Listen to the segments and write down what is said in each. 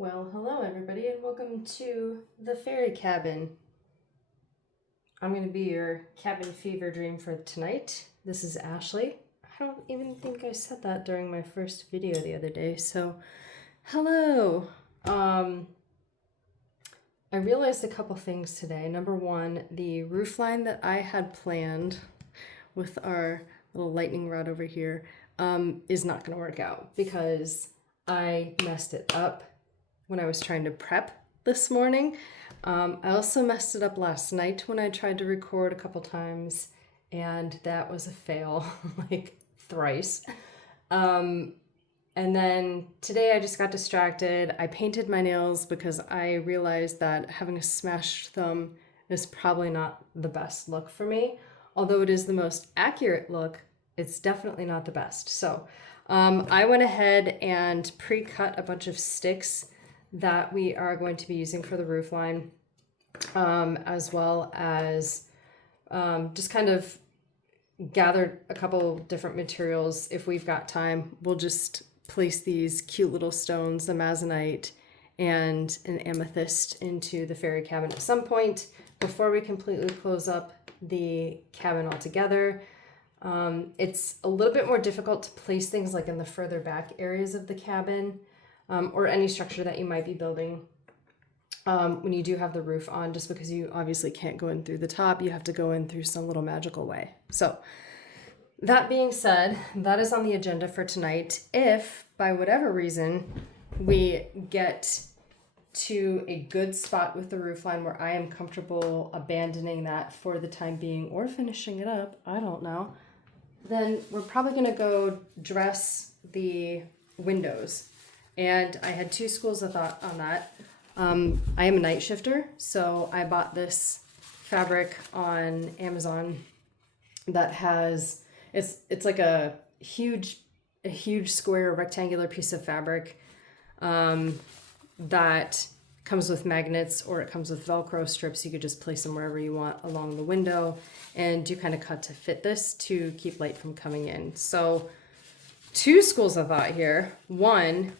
Well, hello everybody, and welcome to the fairy cabin. I'm going to be your cabin fever dream for tonight. This is Ashley. I don't even think I said that during my first video the other day, so hello. I realized a couple things today. Number one, the roof line that I had planned with our little lightning rod over here is not going to work out because I messed it up when I was trying to prep this morning. I also messed it up last night when I tried to record a couple times, and that was a fail, like thrice. And then today I just got distracted. I painted my nails because I realized that having a smashed thumb is probably not the best look for me. Although it is the most accurate look, it's definitely not the best. So I went ahead and pre-cut a bunch of sticks that we are going to be using for the roof line, as well as just kind of gathered a couple different materials. If we've got time, we'll just place these cute little stones, the amazonite and an amethyst, into the fairy cabin at some point before we completely close up the cabin altogether. It's a little bit more difficult to place things like in the further back areas of the cabin, or any structure that you might be building when you do have the roof on, just because you obviously can't go in through the top. You have to go in through some little magical way. So that being said, that is on the agenda for tonight. If by whatever reason we get to a good spot with the roof line where I am comfortable abandoning that for the time being or finishing it up, I don't know, then we're probably going to go dress the windows. And I had two schools of thought on that. I am a night shifter, so I bought this fabric on Amazon that has, it's like a huge square rectangular piece of fabric that comes with magnets, or it comes with Velcro strips. You could just place them wherever you want along the window, and you kind of cut to fit this to keep light from coming in. So two schools of thought here. One,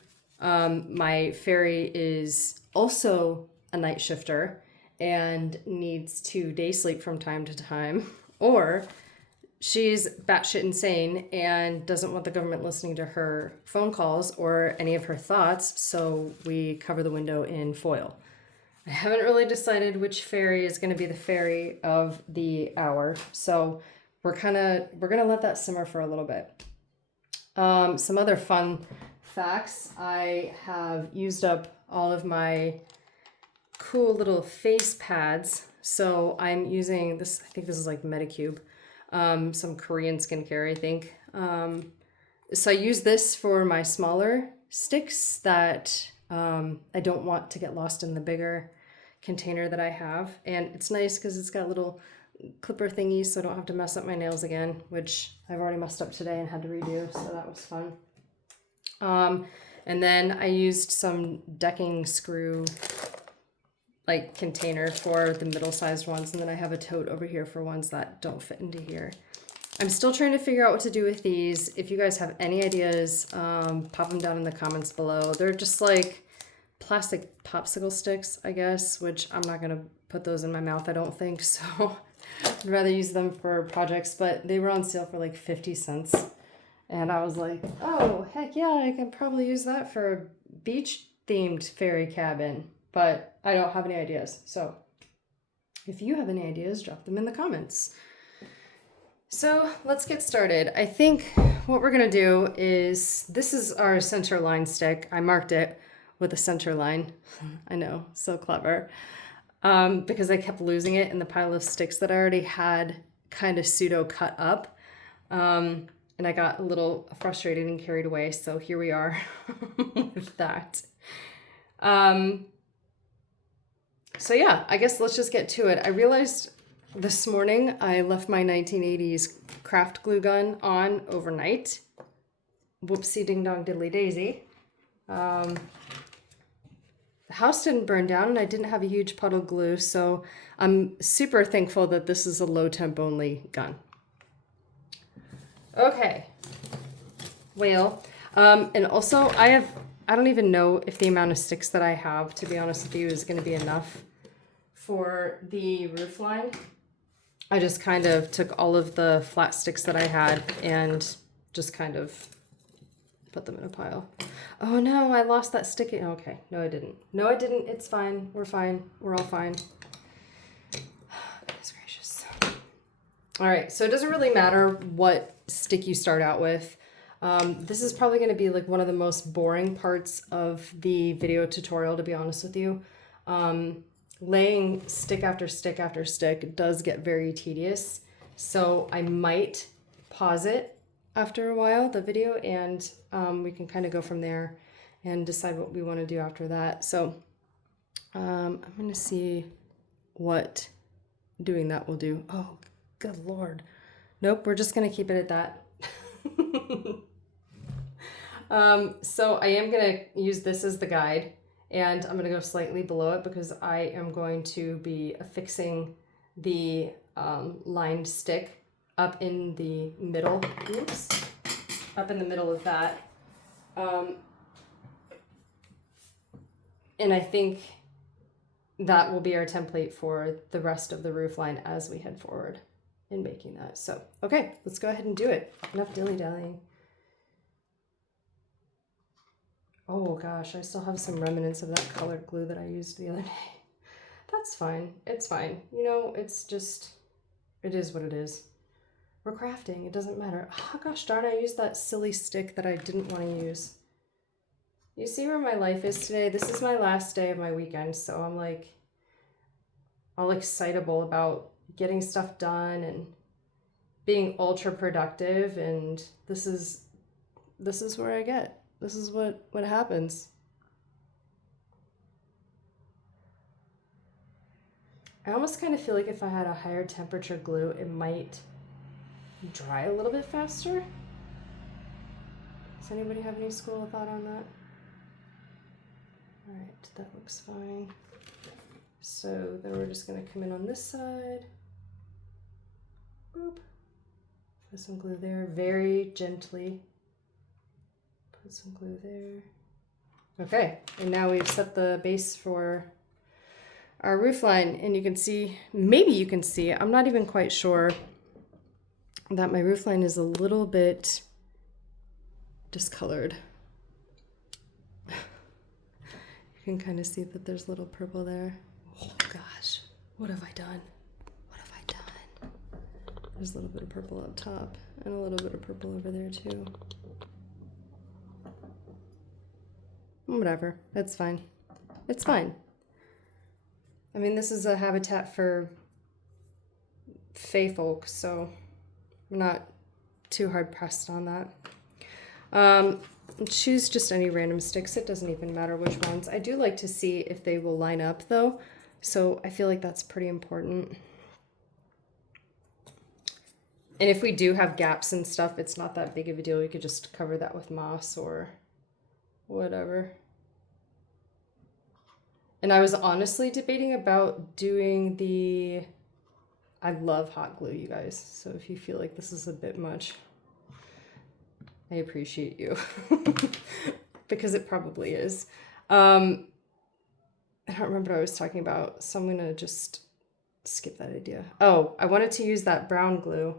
my fairy is also a night shifter and needs to day sleep from time to time, or she's batshit insane and doesn't want the government listening to her phone calls or any of her thoughts, so we cover the window in foil. I haven't really decided which fairy is going to be the fairy of the hour, so we're gonna let that simmer for a little bit. Some other fun facts. I have used up all of my cool little face pads, so I'm using this. I think this is like Medicube, some Korean skincare, I think. So I use this for my smaller sticks that I don't want to get lost in the bigger container that I have. And it's nice because it's got little clipper thingies, so I don't have to mess up my nails again, which I've already messed up today and had to redo, so that was fun. And then I used some decking screw like container for the middle-sized ones, and then I have a tote over here for ones that don't fit into here. I'm still trying to figure out what to do with these. If you guys have any ideas, pop them down in the comments below. They're just like plastic popsicle sticks, I guess, which I'm not gonna put those in my mouth, I don't think, so I'd rather use them for projects. But they were on sale for like 50 cents. And I was like, oh, heck yeah, I can probably use that for a beach-themed fairy cabin. But I don't have any ideas. So if you have any ideas, drop them in the comments. So let's get started. I think what we're going to do is, this is our center line stick. I marked it with a center line. I know, so clever. Because I kept losing it in the pile of sticks that I already had kind of pseudo cut up. And I got a little frustrated and carried away, so here we are with that. So yeah, I guess let's just get to it. I realized this morning I left my 1980s craft glue gun on overnight. Whoopsie ding dong diddly daisy. The house didn't burn down and I didn't have a huge puddle glue, so I'm super thankful that this is a low temp only gun. Okay, well, and also I I don't even know if the amount of sticks that I have, to be honest with you, is going to be enough for the roof line. I just kind of took all of the flat sticks that I had and just kind of put them in a pile. Oh no, I lost that stick. Okay, no I didn't. No I didn't. It's fine. We're fine. We're all fine. Goodness gracious. All right, so it doesn't really matter what stick you start out with. This is probably going to be like one of the most boring parts of the video tutorial, to be honest with you. Laying stick after stick after stick does get very tedious. So I might pause it after a while, the video, and we can kind of go from there and decide what we want to do after that. So I'm going to see what doing that will do. Oh, good Lord. Nope, we're just going to keep it at that. So I am going to use this as the guide. And I'm going to go slightly below it because I am going to be affixing the lined stick up in the middle. Oops. Up in the middle of that. And I think that will be our template for the rest of the roof line as we head forward in making that. So, okay, let's go ahead and do it. Enough dilly-dallying. Oh gosh, I still have some remnants of that colored glue that I used the other day. That's fine. It's fine. You know, it's just, it is what it is. We're crafting. It doesn't matter. Oh gosh darn, I used that silly stick that I didn't want to use. You see where my life is today? This is my last day of my weekend, so I'm like all excitable about getting stuff done and being ultra productive, and this is where I get. This is what happens. I almost kind of feel like if I had a higher temperature glue, it might dry a little bit faster. Does anybody have any school of thought on that? All right, that looks fine. So then we're just gonna come in on this side. Boop. Put some glue there, very gently. Put some glue there. Okay, and now we've set the base for our roof line, and you can see, maybe you can see, I'm not even quite sure, that my roof line is a little bit discolored. You can kind of see that there's a little purple there. Oh gosh, what have I done? What have I done? There's a little bit of purple up top and a little bit of purple over there too. Whatever, that's fine. It's fine. I mean, this is a habitat for fae folk, so I'm not too hard pressed on that. Choose just any random sticks. It doesn't even matter which ones. I do like to see if they will line up though, so I feel like that's pretty important. And if we do have gaps and stuff, it's not that big of a deal. We could just cover that with moss or whatever. And I was honestly debating about doing the, I love hot glue, you guys. So if you feel like this is a bit much, I appreciate you. Because it probably is. I don't remember what I was talking about, so I'm gonna just skip that idea. Oh, I wanted to use that brown glue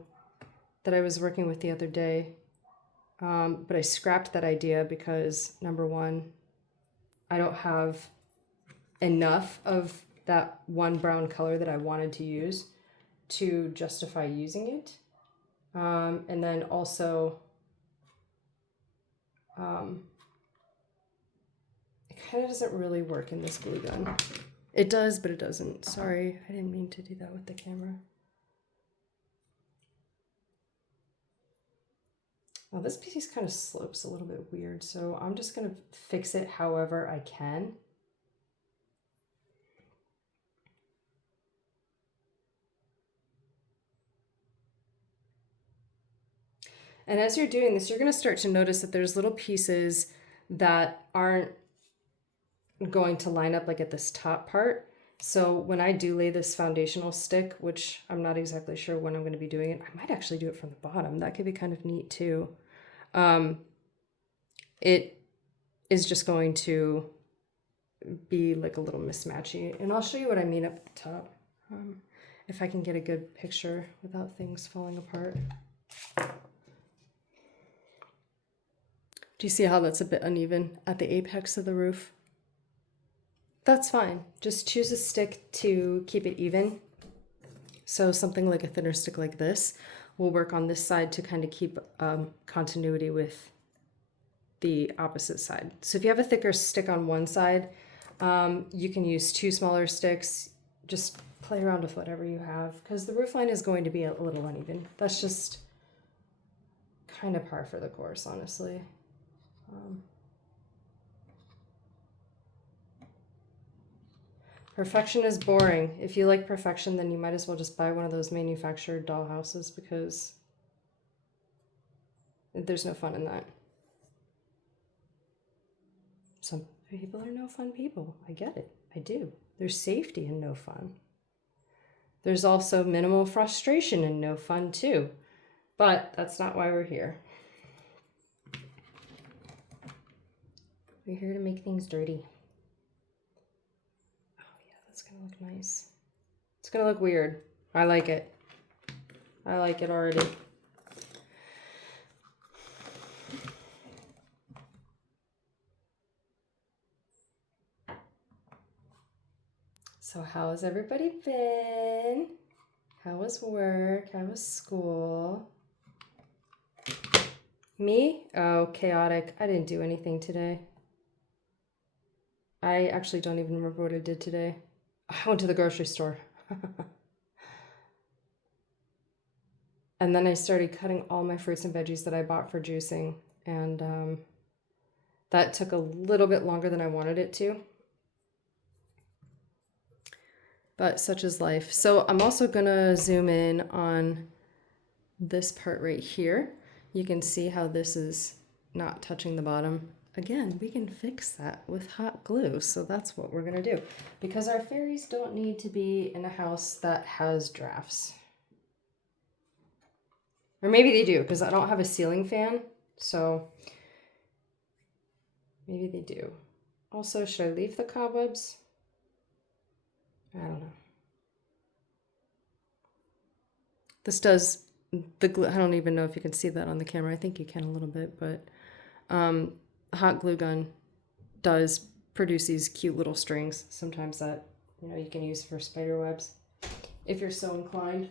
that I was working with the other day. But I scrapped that idea because, number one, I don't have enough of that one brown color that I wanted to use to justify using it. And then also, it kind of doesn't really work in this glue gun. It does, but it doesn't. Sorry, I didn't mean to do that with the camera. Well, this piece kind of slopes a little bit weird, so I'm just going to fix it however I can. And as you're doing this, you're going to start to notice that there's little pieces that aren't going to line up like at this top part. So when I do lay this foundational stick, which I'm not exactly sure when I'm going to be doing it, I might actually do it from the bottom. That could be kind of neat too. It is just going to be like a little mismatchy. And I'll show you what I mean up top. If I can get a good picture without things falling apart. Do you see how that's a bit uneven at the apex of the roof? That's fine. Just choose a stick to keep it even. So something like a thinner stick like this will work on this side to kind of keep continuity with the opposite side. So if you have a thicker stick on one side, you can use 2 smaller sticks. Just play around with whatever you have, because the roof line is going to be a little uneven. That's just kind of par for the course, honestly. Perfection is boring. If you like perfection, then you might as well just buy one of those manufactured doll houses, because there's no fun in that. Some people are no fun people. I get it. I do. There's safety in no fun. There's also minimal frustration in no fun too. But that's not why we're here. We're here to make things dirty. Oh yeah, that's gonna look nice. It's gonna look weird. I like it. I like it already. So how has everybody been? How was work? How was school? Me? Oh, chaotic. I didn't do anything today. I actually don't even remember what I did today. I went to the grocery store. And then I started cutting all my fruits and veggies that I bought for juicing. And that took a little bit longer than I wanted it to. But such is life. So I'm also gonna zoom in on this part right here. You can see how this is not touching the bottom. Again, we can fix that with hot glue. So that's what we're gonna do, because our fairies don't need to be in a house that has drafts. Or maybe they do, because I don't have a ceiling fan. So maybe they do. Also, should I leave the cobwebs? I don't know. This does, the glue, I don't even know if you can see that on the camera. I think you can a little bit, but hot glue gun does produce these cute little strings. Sometimes that, you can use for spider webs if you're so inclined.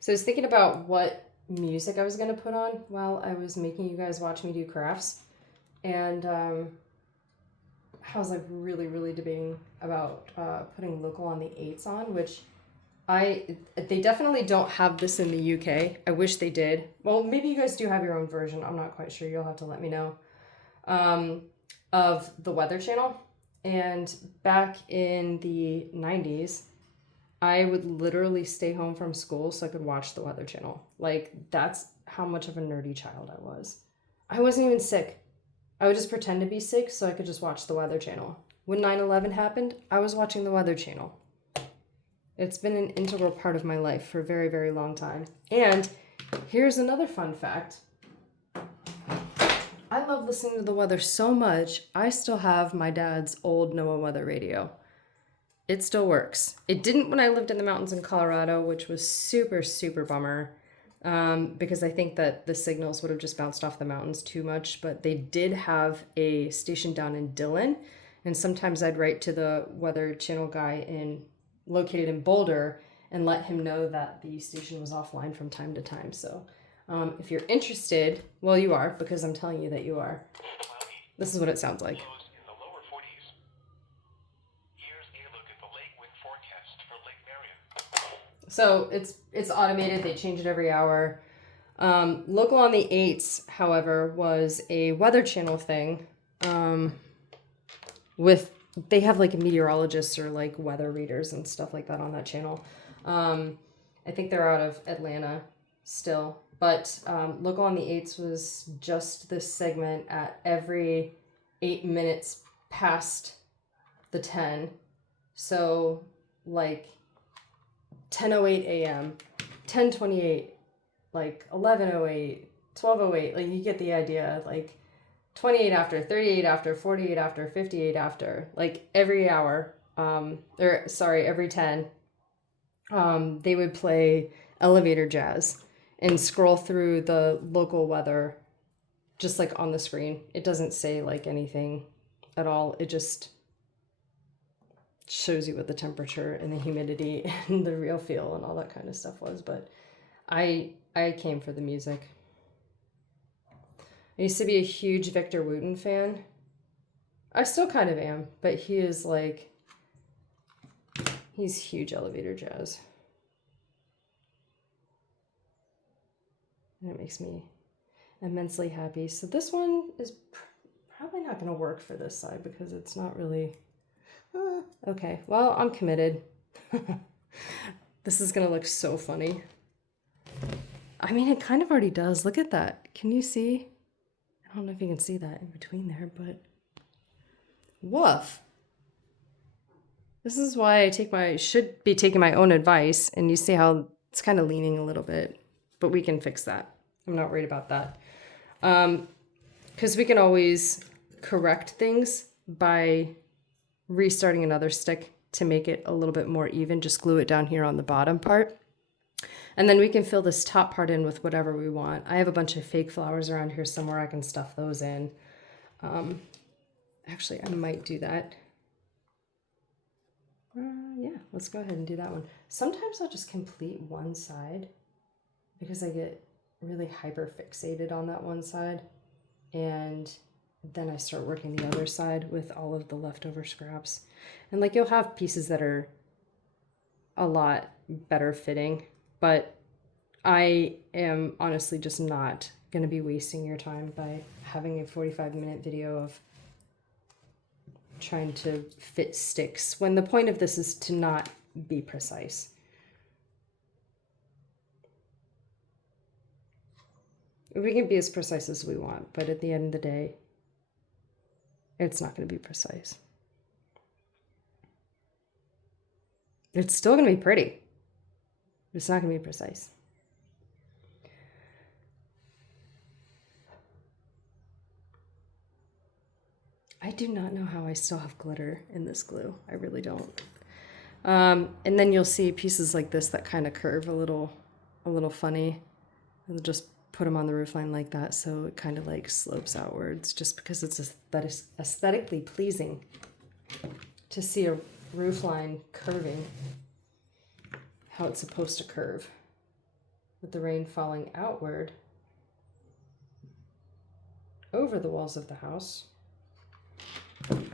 So I was thinking about what music I was going to put on while I was making you guys watch me do crafts. And I was like really debating about putting Local on the 8s on, which they definitely don't have this in the UK. I wish they did. Well, maybe you guys do have your own version. I'm not quite sure. You'll have to let me know. Of the Weather Channel. And back in the 90s, I would literally stay home from school so I could watch the Weather Channel. Like, that's how much of a nerdy child I was. I wasn't even sick. I would just pretend to be sick so I could just watch the Weather Channel. When 9/11 happened, I was watching the Weather Channel. It's been an integral part of my life for a very long time. And here's another fun fact. I love listening to the weather so much, I still have my dad's old NOAA weather radio. It still works. It didn't when I lived in the mountains in Colorado, which was super bummer. Because I think that the signals would have just bounced off the mountains too much, but they did have a station down in Dillon, and sometimes I'd write to the Weather Channel guy located in Boulder and let him know that the station was offline from time to time. So if you're interested, well, you are, because I'm telling you that you are. This is what it sounds like. So it's automated. They change it every hour. Local on the 8s, however, was a Weather Channel thing. They have like meteorologists or like weather readers and stuff like that on that channel. I think they're out of Atlanta still. But Local on the 8s was just this segment at every 8 minutes past the 10. So like 10:08 a.m., 10:28, like 11:08, 12:08. Like, you get the idea. Like, 28 after, 38 after, 48 after, 58 after. Like, every hour, or sorry, every 10, they would play elevator jazz and scroll through the local weather just like on the screen. It doesn't say like anything at all. It just shows you what the temperature and the humidity and the real feel and all that kind of stuff was. But I came for the music. I used to be a huge Victor Wooten fan. I still kind of am, but he is like, he's huge elevator jazz. And it makes me immensely happy. So this one is probably not going to work for this side because it's not really... okay, well, I'm committed. This is going to look so funny. I mean, it kind of already does. Look at that. Can you see? I don't know if you can see that in between there, but... woof. This is why I should be taking my own advice, and you see how it's kind of leaning a little bit, but we can fix that. I'm not worried about that. Because we can always correct things by restarting another stick to make it a little bit more even. Just glue it down here on the bottom part. And then we can fill this top part in with whatever we want. I have a bunch of fake flowers around here somewhere. I can stuff those in. Actually, I might do that. Yeah, let's go ahead and do that one. Sometimes I'll just complete one side because I get really hyper fixated on that one side, and then I start working the other side with all of the leftover scraps. And like, you'll have pieces that are a lot better fitting, but I am honestly just not going to be wasting your time by having a 45-minute video of trying to fit sticks when the point of this is to not be precise. We can be as precise as we want, but at the end of the day, it's not going to be precise. It's still going to be pretty, but it's not going to be precise. I do not know how I still have glitter in this glue. I really don't. And then you'll see pieces like this that kind of curve a little funny. I'll just put them on the roofline like that, so it kind of like slopes outwards, just because it's aesthetically pleasing to see a roofline curving how it's supposed to curve, with the rain falling outward over the walls of the house and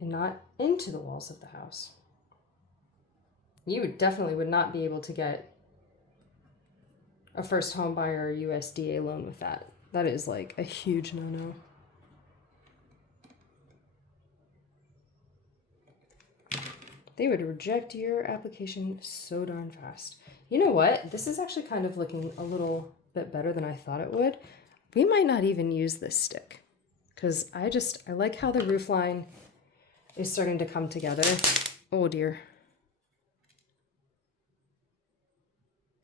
not into the walls of the house. You definitely would not be able to get a first home buyer USDA loan with that. That is like a huge no-no. They would reject your application so darn fast. You know what? This is actually kind of looking a little bit better than I thought it would. We might not even use this stick, because I like how the roofline is starting to come together. Oh dear.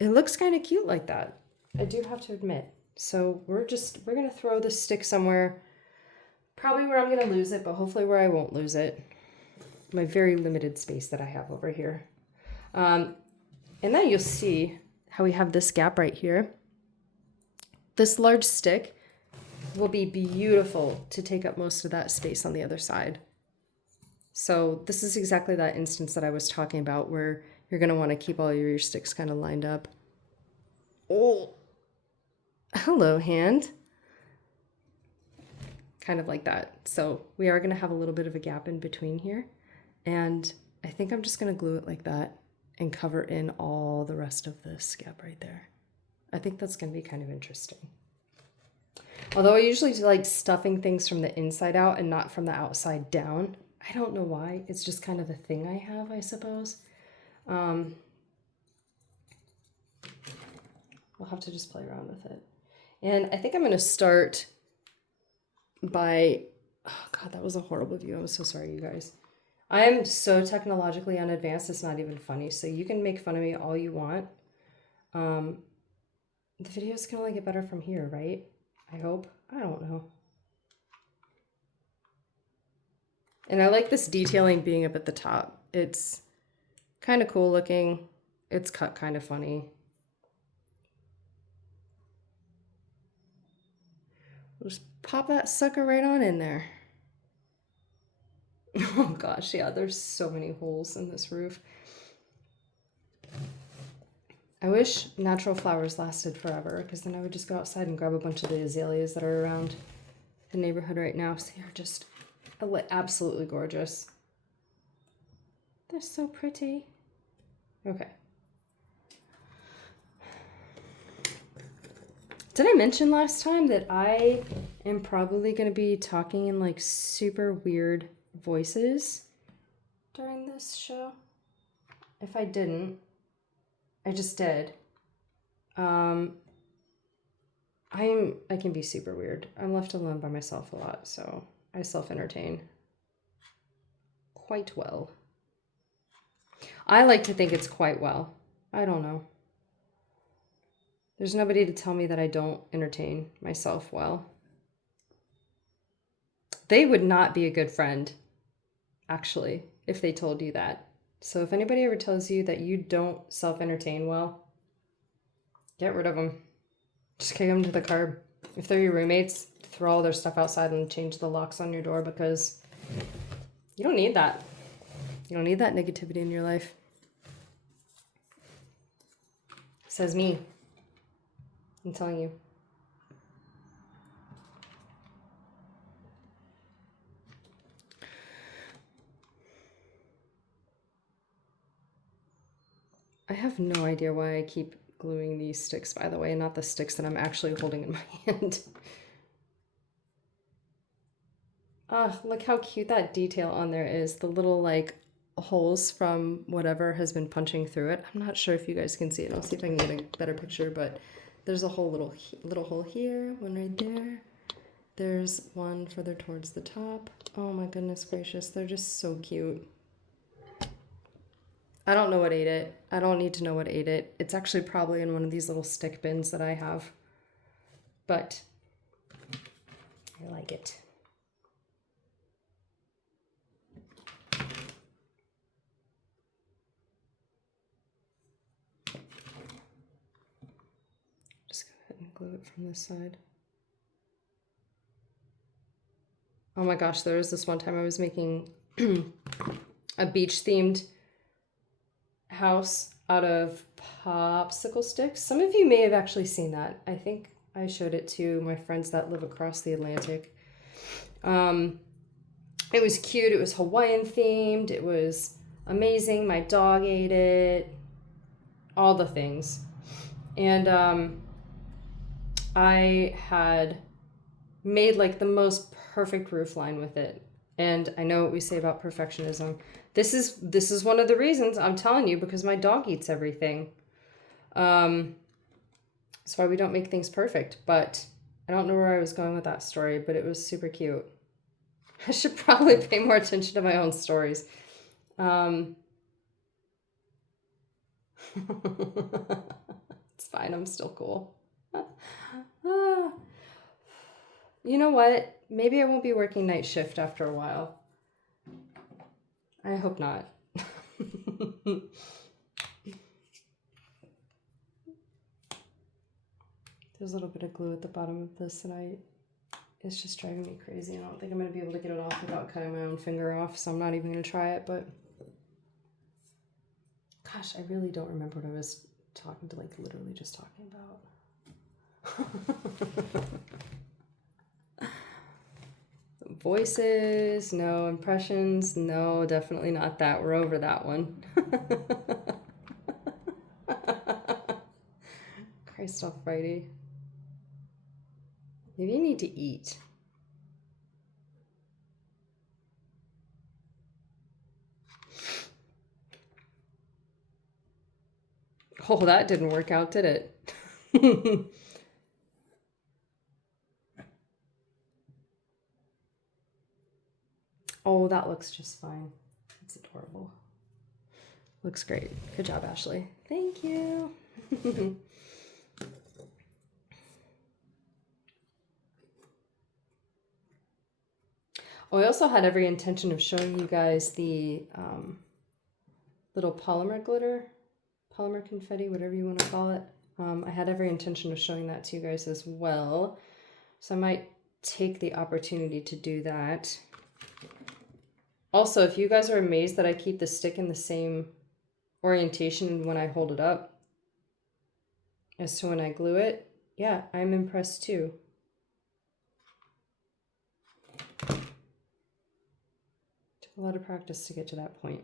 It looks kind of cute like that, I do have to admit. So we're gonna throw this stick somewhere, probably where I'm gonna lose it, but hopefully where I won't lose it. My very limited space that I have over here. And then you'll see how we have this gap right here. This large stick will be beautiful to take up most of that space on the other side. So this is exactly that instance that I was talking about, where you're going to want to keep all your sticks kind of lined up. Oh, hello, hand. Kind of like that. So we are going to have a little bit of a gap in between here. And I think I'm just going to glue it like that and cover in all the rest of this gap right there. I think that's going to be kind of interesting. Although I usually like stuffing things from the inside out and not from the outside down. I don't know why. It's just kind of a thing I have, I suppose. We'll have to just play around with it. And I think I'm going to start by... oh God, that was a horrible view. I'm so sorry, you guys. I am so technologically unadvanced, it's not even funny. So you can make fun of me all you want. The videos can only get better from here, right? I hope. I don't know. And I like this detailing being up at the top. It's kind of cool looking. It's cut kind of funny. We'll just pop that sucker right on in there. Oh gosh, yeah, there's so many holes in this roof. I wish natural flowers lasted forever, because then I would just go outside and grab a bunch of the azaleas that are around the neighborhood right now. So they're just absolutely gorgeous. They're so pretty. Okay. Did I mention last time that I am probably going to be talking in like super weird voices during this show? If I didn't, I just did. I can be super weird. I'm left alone by myself a lot, so I self-entertain quite well. I like to think it's quite well. I don't know. There's nobody to tell me that I don't entertain myself well. They would not be a good friend, actually, if they told you that. So if anybody ever tells you that you don't self-entertain well, get rid of them. Just kick them to the curb. If they're your roommates, throw all their stuff outside and change the locks on your door, because you don't need that. You don't need that negativity in your life. Says me. I'm telling you. I have no idea why I keep gluing these sticks, by the way, not the sticks that I'm actually holding in my hand. Ah, look how cute that detail on there is. The little like holes from whatever has been punching through it. I'm not sure if you guys can see it. I'll see if I can get a better picture, but there's a whole little hole here, one right there. There's one further towards the top. Oh my goodness gracious, they're just so cute. I don't know what ate it. I don't need to know what ate it. It's actually probably in one of these little stick bins that I have. But I like it. Just go ahead and glue it from this side. Oh my gosh, there was this one time I was making a beach themed house out of popsicle sticks. Some of you may have actually seen that. I think I showed it to my friends that live across the Atlantic. It was cute. It was Hawaiian themed. It was amazing. My dog ate it. All the things. And I had made like the most perfect roof line with it. And I know what we say about perfectionism. This is one of the reasons, I'm telling you, because my dog eats everything. That's why we don't make things perfect. But I don't know where I was going with that story, but it was super cute. I should probably pay more attention to my own stories. It's fine, I'm still cool. You know what? Maybe I won't be working night shift after a while. I hope not. There's a little bit of glue at the bottom of this, and it's just driving me crazy. I don't think I'm going to be able to get it off without cutting my own finger off, so I'm not even going to try it, but gosh, I really don't remember what I was talking to, like literally just talking about. Voices, no. Impressions, no, definitely not that. We're over that one. Christ almighty. Maybe you need to eat. Oh, that didn't work out, did it? Oh, that looks just fine. It's adorable. Looks great. Good job, Ashley. Thank you. Oh, I also had every intention of showing you guys the little polymer glitter, polymer confetti, whatever you want to call it. I had every intention of showing that to you guys as well. So I might take the opportunity to do that. Also, if you guys are amazed that I keep the stick in the same orientation when I hold it up as to when I glue it, yeah, I'm impressed too. Took a lot of practice to get to that point.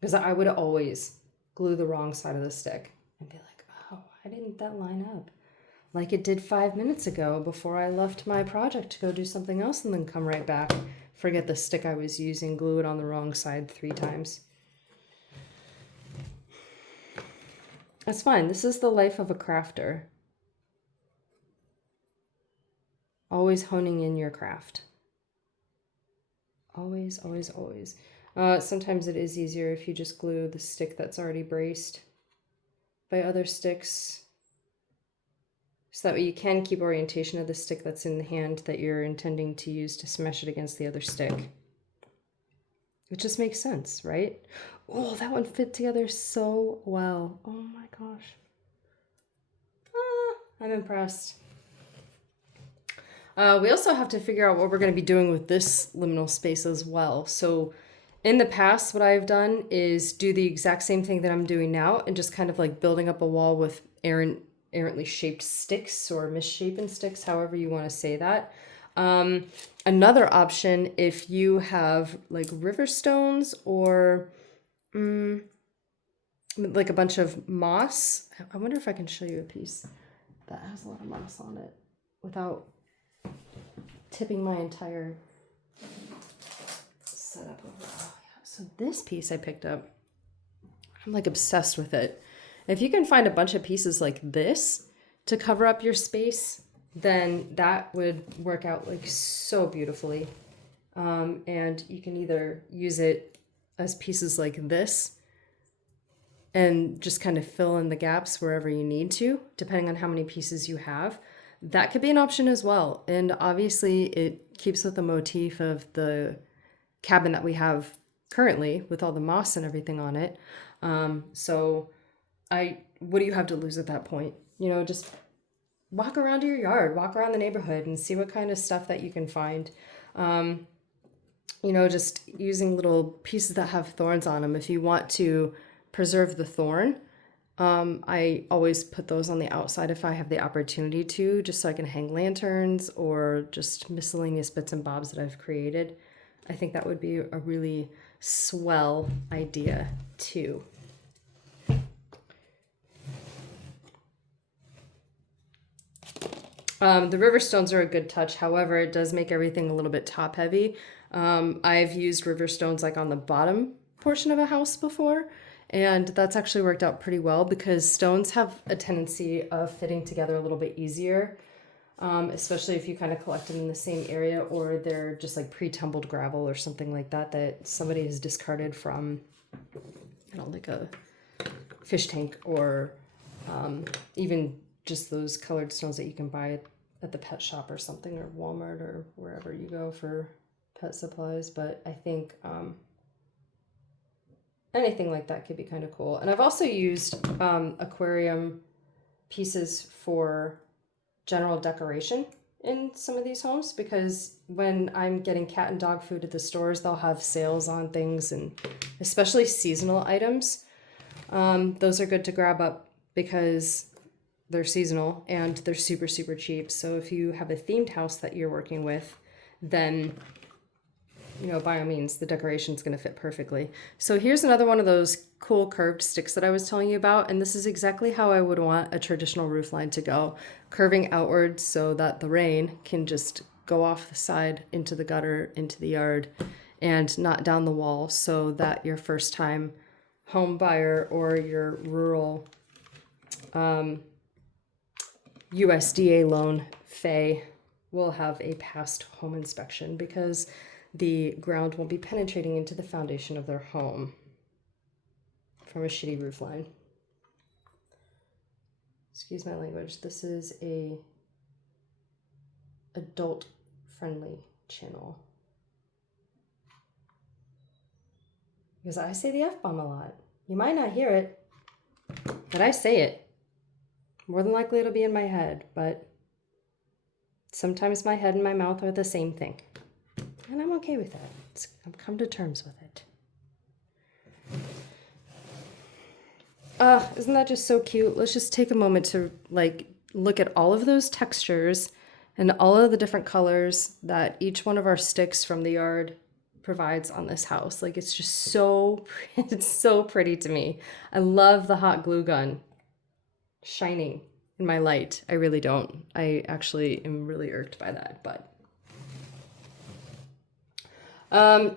Because I would always glue the wrong side of the stick and be like, oh, why didn't that line up? Like it did 5 minutes ago before I left my project to go do something else and then come right back. Forget the stick I was using, glue it on the wrong side 3 times. That's fine. This is the life of a crafter. Always honing in your craft. Always, always, always. Sometimes it is easier if you just glue the stick that's already braced by other sticks. So that way you can keep orientation of the stick that's in the hand that you're intending to use to smash it against the other stick. It just makes sense, right? Oh, that one fit together so well. Oh my gosh. I'm impressed. We also have to figure out what we're going to be doing with this liminal space as well. So in the past, what I've done is do the exact same thing that I'm doing now and just kind of like building up a wall with errantly shaped sticks or misshapen sticks, however you want to say that. Another option, if you have like river stones or like a bunch of moss. I wonder if I can show you a piece that has a lot of moss on it without tipping my entire setup over. Oh, yeah. So this piece I picked up, I'm like obsessed with it. If you can find a bunch of pieces like this to cover up your space, then that would work out like so beautifully. And you can either use it as pieces like this and just kind of fill in the gaps wherever you need to, depending on how many pieces you have. That could be an option as well. And obviously it keeps with the motif of the cabin that we have currently with all the moss and everything on it. So what do you have to lose at that point? You know, just walk around your yard, walk around the neighborhood and see what kind of stuff that you can find. You know, just using little pieces that have thorns on them. If you want to preserve the thorn, I always put those on the outside if I have the opportunity to, just so I can hang lanterns or just miscellaneous bits and bobs that I've created. I think that would be a really swell idea too. The river stones are a good touch. However, it does make everything a little bit top heavy. I've used river stones like on the bottom portion of a house before, and that's actually worked out pretty well because stones have a tendency of fitting together a little bit easier, especially if you kind of collect them in the same area or they're just like pre-tumbled gravel or something like that that somebody has discarded from, you know, like a fish tank or even just those colored stones that you can buy at the pet shop or something, or Walmart or wherever you go for pet supplies. But I think anything like that could be kind of cool. And I've also used aquarium pieces for general decoration in some of these homes, because when I'm getting cat and dog food at the stores, they'll have sales on things, and especially seasonal items. Those are good to grab up because they're seasonal and they're super, super cheap. So if you have a themed house that you're working with, then, you know, by all means, the decoration is going to fit perfectly. So here's another one of those cool curved sticks that I was telling you about. And this is exactly how I would want a traditional roof line to go, curving outward so that the rain can just go off the side into the gutter, into the yard, and not down the wall, so that your first time home buyer or your rural USDA loan FAY will have a past home inspection, because the ground won't be penetrating into the foundation of their home from a shitty roof line. Excuse my language. This is a adult friendly channel. Because I say the F-bomb a lot. You might not hear it, but I say it. More than likely it'll be in my head, but sometimes my head and my mouth are the same thing. And I'm okay with that. I've come to terms with it. Isn't that just so cute? Let's just take a moment to like look at all of those textures and all of the different colors that each one of our sticks from the yard provides on this house. Like it's just so, it's so pretty to me. I love the hot glue gun shining in my light. I really don't. I actually am really irked by that, but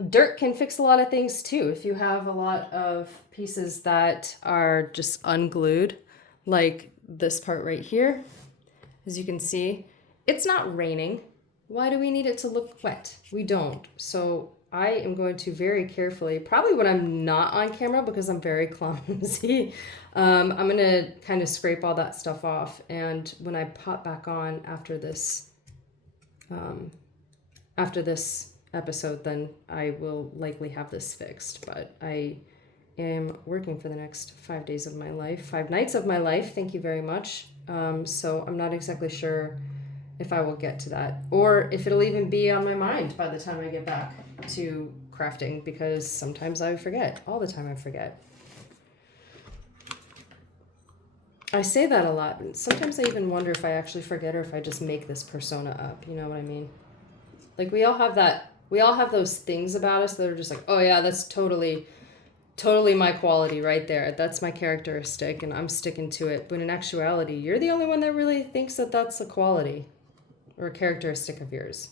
dirt can fix a lot of things too. If you have a lot of pieces that are just unglued, like this part right here, as you can see, it's not raining. Why do we need it to look wet? We don't. So I am going to very carefully, probably when I'm not on camera because I'm very clumsy, I'm going to kind of scrape all that stuff off. And when I pop back on after this episode, then I will likely have this fixed. But I am working for the next 5 days of my life, 5 nights of my life. Thank you very much. So I'm not exactly sure if I will get to that or if it'll even be on my mind by the time I get back to crafting, because sometimes I forget. All the time I forget. I say that a lot. Sometimes I even wonder if I actually forget or if I just make this persona up. You know what I mean? Like we all have that. We all have those things about us that are just like, oh yeah, that's totally my quality right there. That's my characteristic and I'm sticking to it. But in actuality, you're the only one that really thinks that that's a quality or a characteristic of yours.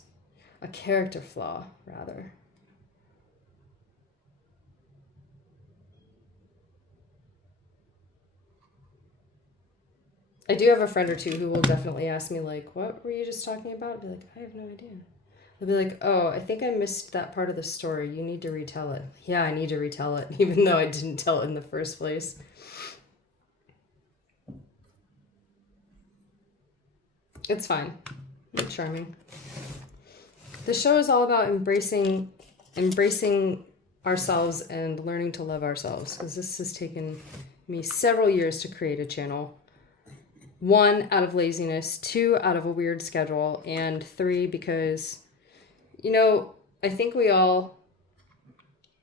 A character flaw, rather. I do have a friend or two who will definitely ask me, like, what were you just talking about? I'll be like, I have no idea. They'll be like, oh, I think I missed that part of the story. You need to retell it. Yeah, I need to retell it, even though I didn't tell it in the first place. It's fine. It's charming. The show is all about embracing ourselves and learning to love ourselves, because this has taken me several years to create a channel. 1, out of laziness, 2, out of a weird schedule, and 3, because, you know, I think we all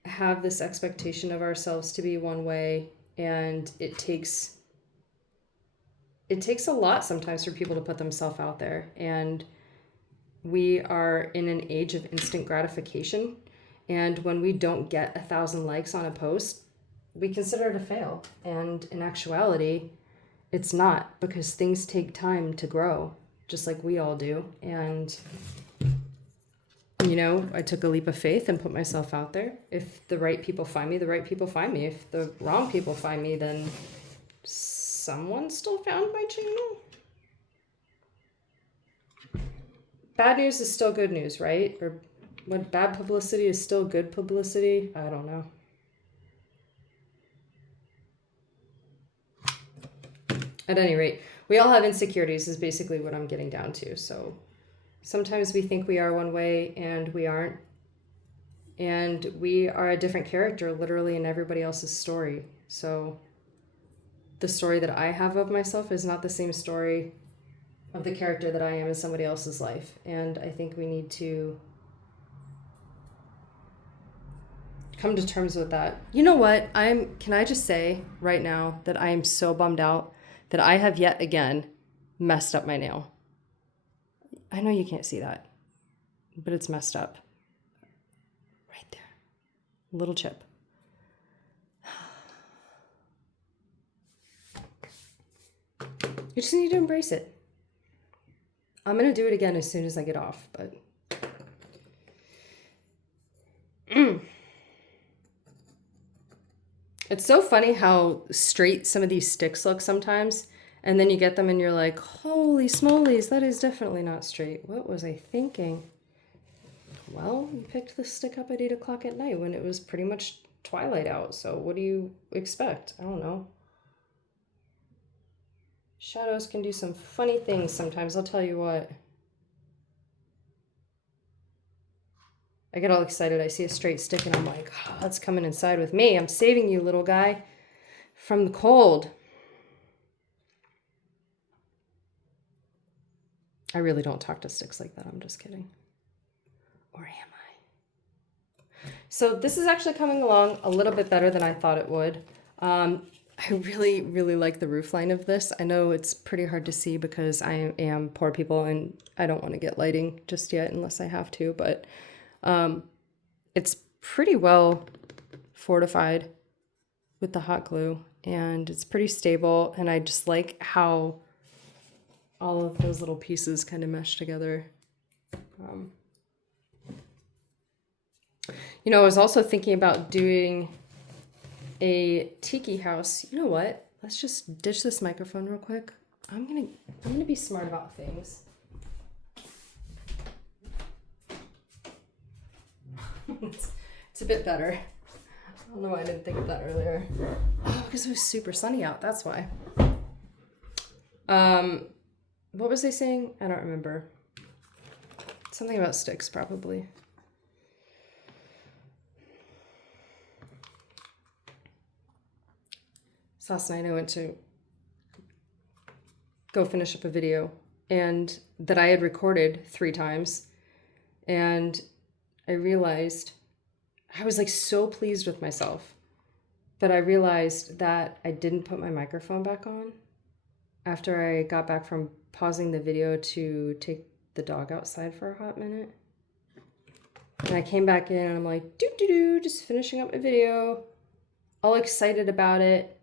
have this expectation of ourselves to be one way, and it takes a lot sometimes for people to put themselves out there. And we are in an age of instant gratification. And when we don't get 1,000 likes on a post, we consider it a fail. And in actuality, it's not, because things take time to grow, just like we all do. And, you know, I took a leap of faith and put myself out there. If the right people find me, the right people find me. If the wrong people find me, then someone still found my channel. Bad news is still good news, right? Or what, bad publicity is still good publicity? I don't know. At any rate, we all have insecurities is basically what I'm getting down to. So sometimes we think we are one way and we aren't. And we are a different character literally in everybody else's story. So the story that I have of myself is not the same story of the character that I am in somebody else's life. And I think we need to come to terms with that. You know what? Can I just say right now that I am so bummed out that I have yet again messed up my nail. I know you can't see that, but it's messed up. Right there. Little chip. You just need to embrace it. I'm going to do it again as soon as I get off, but... It's so funny how straight some of these sticks look sometimes, and then you get them and you're like, holy smolies, that is definitely not straight. What was I thinking? Well, you picked the stick up at 8 o'clock at night when it was pretty much twilight out, so what do you expect? I don't know. Shadows can do some funny things sometimes, I'll tell you what. I get all excited. I see a straight stick and I'm like, oh, it's coming inside with me. I'm saving you, little guy, from the cold. I really don't talk to sticks like that. I'm just kidding. Or am I? So this is actually coming along a little bit better than I thought it would. I really, really like the roof line of this. I know it's pretty hard to see because I am poor people and I don't want to get lighting just yet unless I have to, but it's pretty well fortified with the hot glue and it's pretty stable. And I just like how all of those little pieces kind of mesh together. You know, I was also thinking about doing a tiki house. You know what? Let's just ditch this microphone real quick. I'm gonna be smart about things. It's a bit better. I don't know why I didn't think of that earlier. Oh, because it was super sunny out. That's why. What was I saying? I don't remember. Something about sticks, probably. So last night I went to go finish up a video and that I had recorded 3 times. And I realized I was like so pleased with myself. But I realized that I didn't put my microphone back on after I got back from pausing the video to take the dog outside for a hot minute. And I came back in and I'm like, just finishing up my video, all excited about it.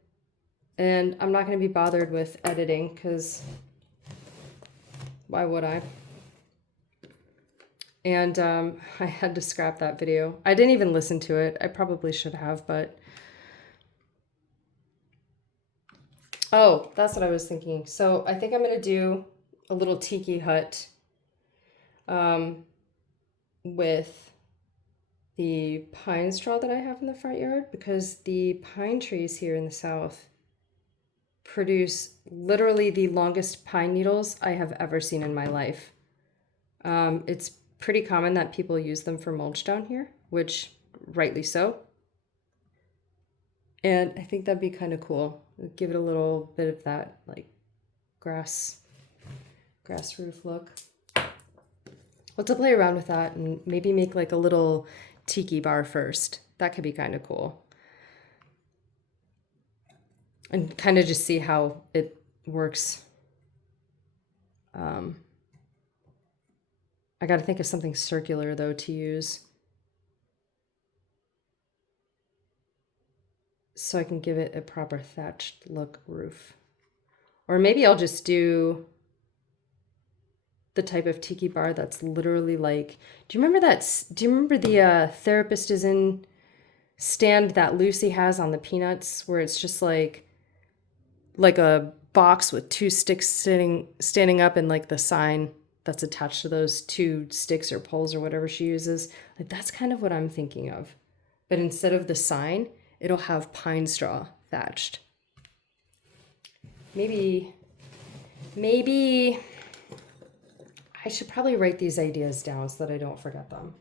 And I'm not going to be bothered with editing because why would I? And I had to scrap that video. I didn't even listen to it. I probably should have, but... Oh, that's what I was thinking. So I think I'm going to do a little tiki hut with the pine straw that I have in the front yard because the pine trees here in the south produce literally the longest pine needles I have ever seen in my life. It's pretty common that people use them for mulch down here, which rightly so. And I think that'd be kind of cool. Give it a little bit of that like grass roof look. We'll have to play around with that and maybe make like a little tiki bar first. That could be kind of cool. And kind of just see how it works. I got to think of something circular though to use. So I can give it a proper thatched look roof. Or maybe I'll just do the type of tiki bar that's literally like, do you remember the Therapist is in stand that Lucy has on the Peanuts where it's just like a box with 2 sticks standing up and like the sign that's attached to those 2 sticks or poles or whatever she uses. Like that's kind of what I'm thinking of. But instead of the sign, it'll have pine straw thatched. Maybe I should probably write these ideas down so that I don't forget them.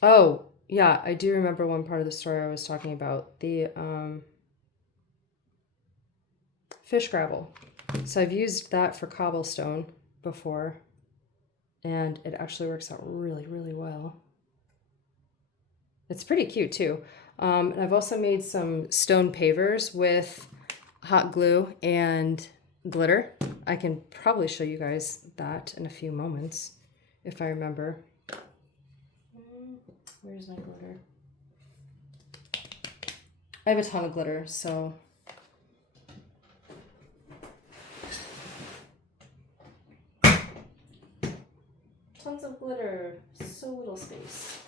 Oh, yeah, I do remember one part of the story I was talking about, the fish gravel. So I've used that for cobblestone before, and it actually works out really, really well. It's pretty cute too. And I've also made some stone pavers with hot glue and glitter. I can probably show you guys that in a few moments if I remember. Where's my glitter? I have a ton of glitter, so... Tons of glitter, so little space.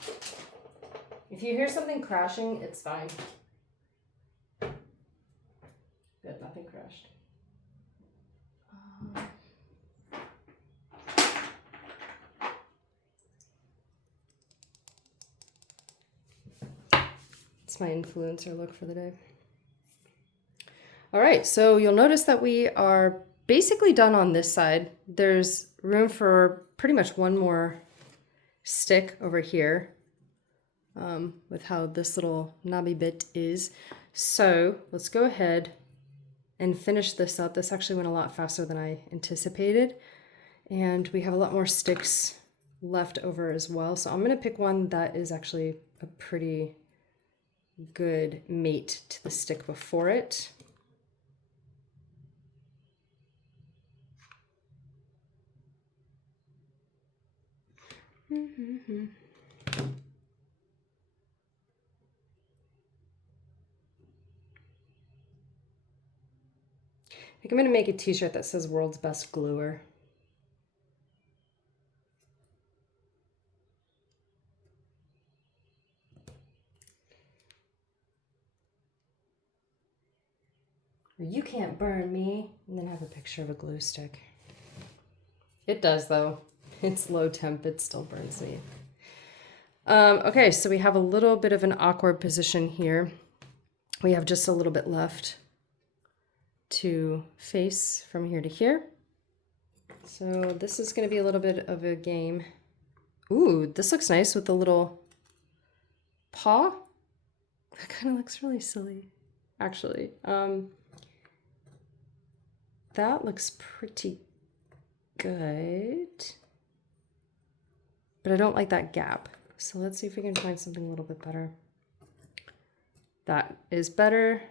If you hear something crashing, it's fine. Good, nothing crashed. It's my influencer look for the day. All right, so you'll notice that we are basically done on this side. There's room for pretty much one more stick over here with how this little knobby bit is. So let's go ahead and finish this up. This actually went a lot faster than I anticipated. And we have a lot more sticks left over as well. So I'm gonna pick one that is actually a pretty good mate to the stick before it. I think I'm gonna make a t-shirt that says world's best gluer. Or you can't burn me, and then have a picture of a glue stick. It does though. It's low temp, it still burns me. Okay, so we have a little bit of an awkward position here. We have just a little bit left to face from here to here. So this is going to be a little bit of a game. Ooh, this looks nice with the little paw. That kind of looks really silly, actually. That looks pretty good. But I don't like that gap. So let's see if we can find something a little bit better. That is better.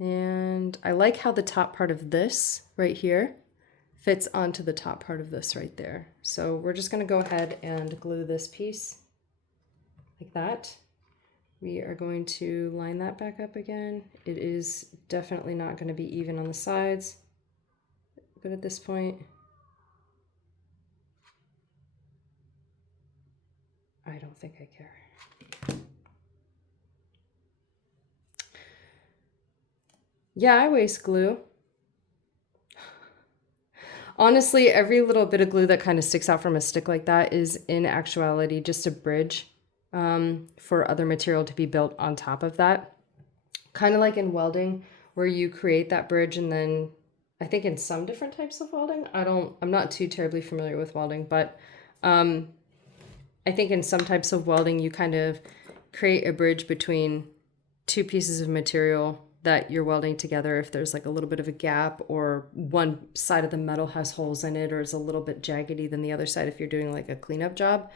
And I like how the top part of this right here fits onto the top part of this right there. So we're just going to go ahead and glue this piece like that. We are going to line that back up again. It is definitely not going to be even on the sides, but at this point, I don't think I care. Yeah, I waste glue. Honestly, every little bit of glue that kind of sticks out from a stick like that is in actuality just a bridge for other material to be built on top of that. Kind of like in welding, where you create that bridge, and then I think in some different types of welding, I'm not too terribly familiar with welding, but I think in some types of welding, you kind of create a bridge between two pieces of material that you're welding together. If there's like a little bit of a gap, or one side of the metal has holes in it, or is a little bit jaggedy than the other side if you're doing like a cleanup job,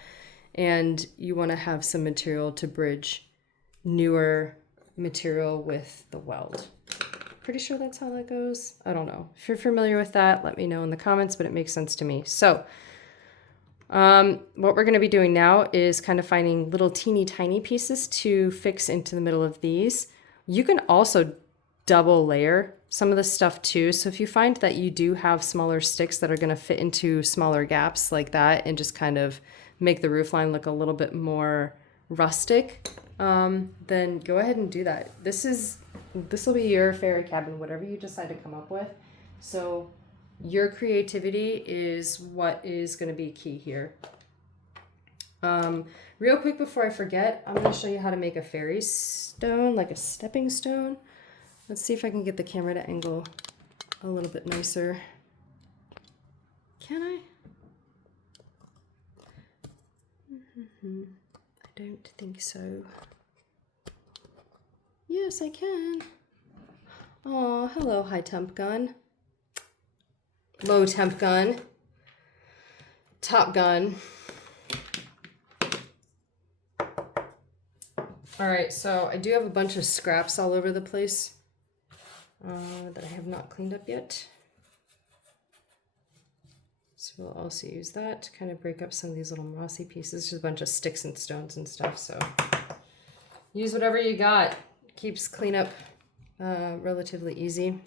and you want to have some material to bridge newer material with the weld. Pretty sure that's how that goes. I don't know. If you're familiar with that, let me know in the comments, but it makes sense to me. So what we're going to be doing now is kind of finding little teeny tiny pieces to fix into the middle of these. You can also double layer some of the stuff too. So if you find that you do have smaller sticks that are going to fit into smaller gaps like that and just kind of make the roof line look a little bit more rustic, then go ahead and do that. This will be your fairy cabin, whatever you decide to come up with. So your creativity is what is going to be key here. Real quick before I forget, I'm going to show you how to make a fairy stone, like a stepping stone. Let's see if I can get the camera to angle a little bit nicer. Can I? I don't think so. Yes, I can. Oh, hello, high temp gun. Low temp gun. Top gun. All right, so I do have a bunch of scraps all over the place that I have not cleaned up yet. So we'll also use that to kind of break up some of these little mossy pieces. Just a bunch of sticks and stones and stuff, so use whatever you got. Keeps cleanup relatively easy.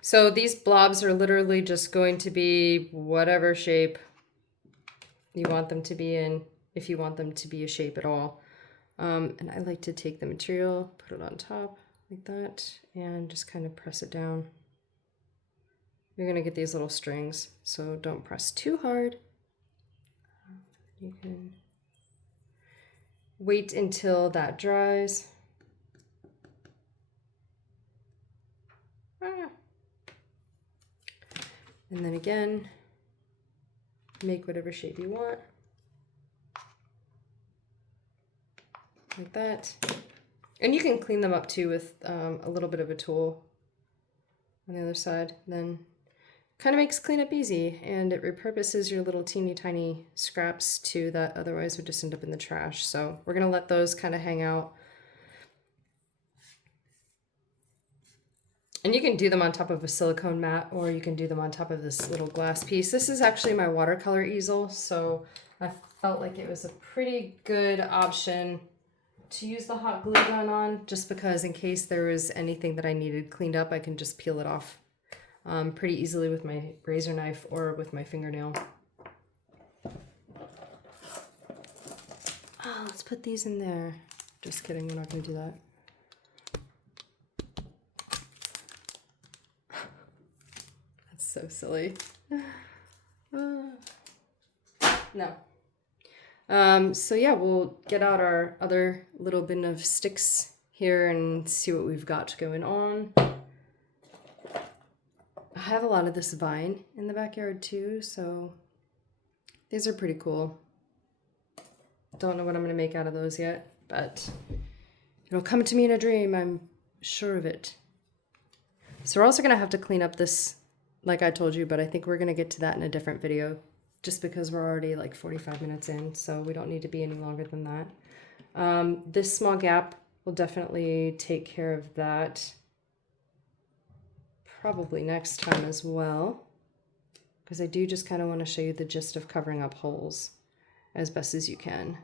So these blobs are literally just going to be whatever shape you want them to be in, if you want them to be a shape at all. And I like to take the material, put it on top like that, and just kind of press it down. You're going to get these little strings, so don't press too hard. You can wait until that dries. And then again, make whatever shape you want. Like that. And you can clean them up too with a little bit of a tool on the other side. Then kind of makes cleanup easy, and it repurposes your little teeny tiny scraps too that otherwise would just end up in the trash. So we're gonna let those kind of hang out. And you can do them on top of a silicone mat, or you can do them on top of this little glass piece. This is actually my watercolor easel, so I felt like it was a pretty good option to use the hot glue gun on, just because in case there was anything that I needed cleaned up, I can just peel it off pretty easily with my razor knife or with my fingernail. Oh, let's put these in there. Just kidding, we're not going to do that. So silly. No. So yeah, we'll get out our other little bin of sticks here and see what we've got going on. I have a lot of this vine in the backyard too, so these are pretty cool. Don't know what I'm gonna make out of those yet, but it'll come to me in a dream, I'm sure of it. So we're also gonna have to clean up this, like I told you, but I think we're going to get to that in a different video just because we're already like 45 minutes in, so we don't need to be any longer than that. This small gap will definitely take care of that probably next time as well, because I do just kind of want to show you the gist of covering up holes as best as you can.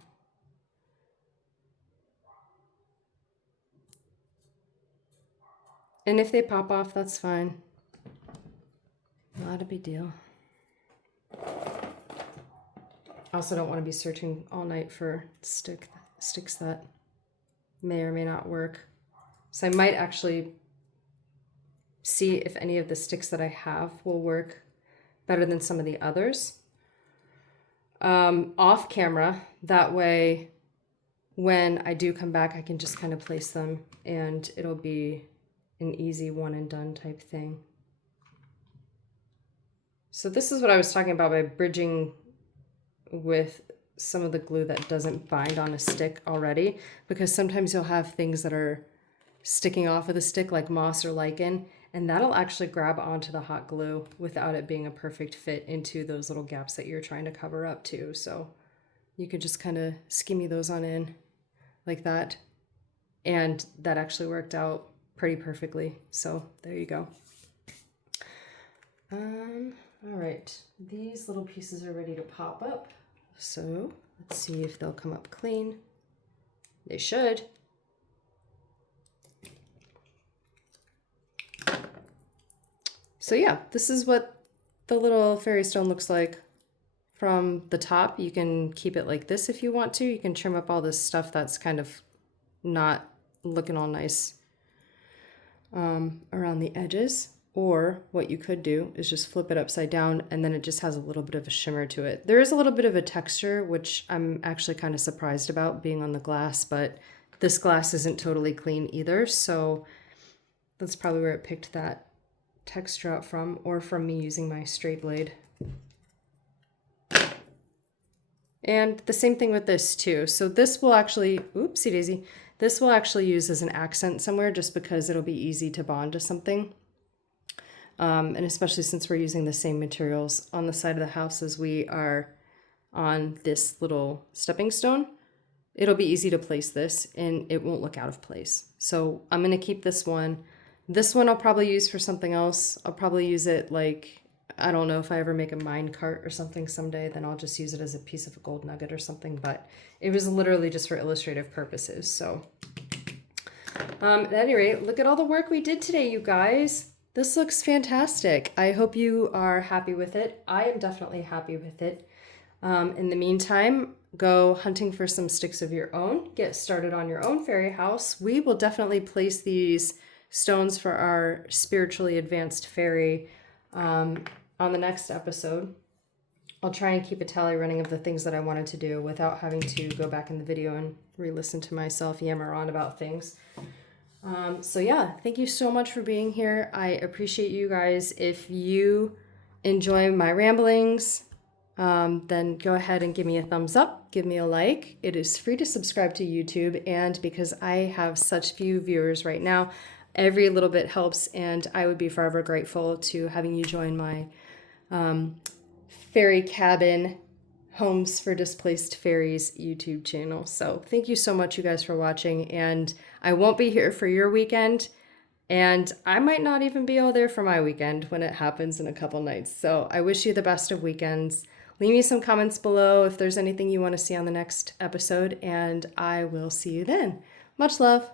And if they pop off, that's fine. Not a big deal. I also don't want to be searching all night for sticks that may or may not work. So I might actually see if any of the sticks that I have will work better than some of the others off camera. That way, when I do come back, I can just kind of place them and it'll be an easy one and done type thing. So this is what I was talking about by bridging with some of the glue that doesn't bind on a stick already, because sometimes you'll have things that are sticking off of the stick like moss or lichen, and that'll actually grab onto the hot glue without it being a perfect fit into those little gaps that you're trying to cover up too. So you could just kind of skimmy those on in like that, and that actually worked out pretty perfectly. So there you go. All right, these little pieces are ready to pop up. So let's see if they'll come up clean. They should. So yeah, this is what the little fairy stone looks like from the top. You can keep it like this if you want to. You can trim up all this stuff that's kind of not looking all nice around the edges. Or what you could do is just flip it upside down and then it just has a little bit of a shimmer to it. There is a little bit of a texture, which I'm actually kind of surprised about being on the glass, but this glass isn't totally clean either. So that's probably where it picked that texture out from, or from me using my straight blade. And the same thing with this too. So this will actually, oopsie daisy, this will actually use as an accent somewhere just because it'll be easy to bond to something. And especially since we're using the same materials on the side of the house as we are on this little stepping stone, it'll be easy to place this and it won't look out of place. So I'm going to keep this one. This one I'll probably use for something else. I'll probably use it like, I don't know, if I ever make a mine cart or something someday, then I'll just use it as a piece of a gold nugget or something. But it was literally just for illustrative purposes. So at any rate, look at all the work we did today, you guys. This looks fantastic. I hope you are happy with it. I am definitely happy with it. In the meantime, go hunting for some sticks of your own. Get started on your own fairy house. We will definitely place these stones for our spiritually advanced fairy on the next episode. I'll try and keep a tally running of the things that I wanted to do without having to go back in the video and re-listen to myself yammer on about things. So yeah, thank you so much for being here. I appreciate you guys. If you enjoy my ramblings, then go ahead and give me a thumbs up, give me a like. It is free to subscribe to YouTube, and because I have such few viewers right now, every little bit helps, and I would be forever grateful to having you join my Fairy Cabin Homes for Displaced Fairies YouTube channel. So thank you so much, you guys, for watching, and I won't be here for your weekend. And I might not even be all there for my weekend when it happens in a couple nights. So I wish you the best of weekends. Leave me some comments below if there's anything you want to see on the next episode, and I will see you then. Much love.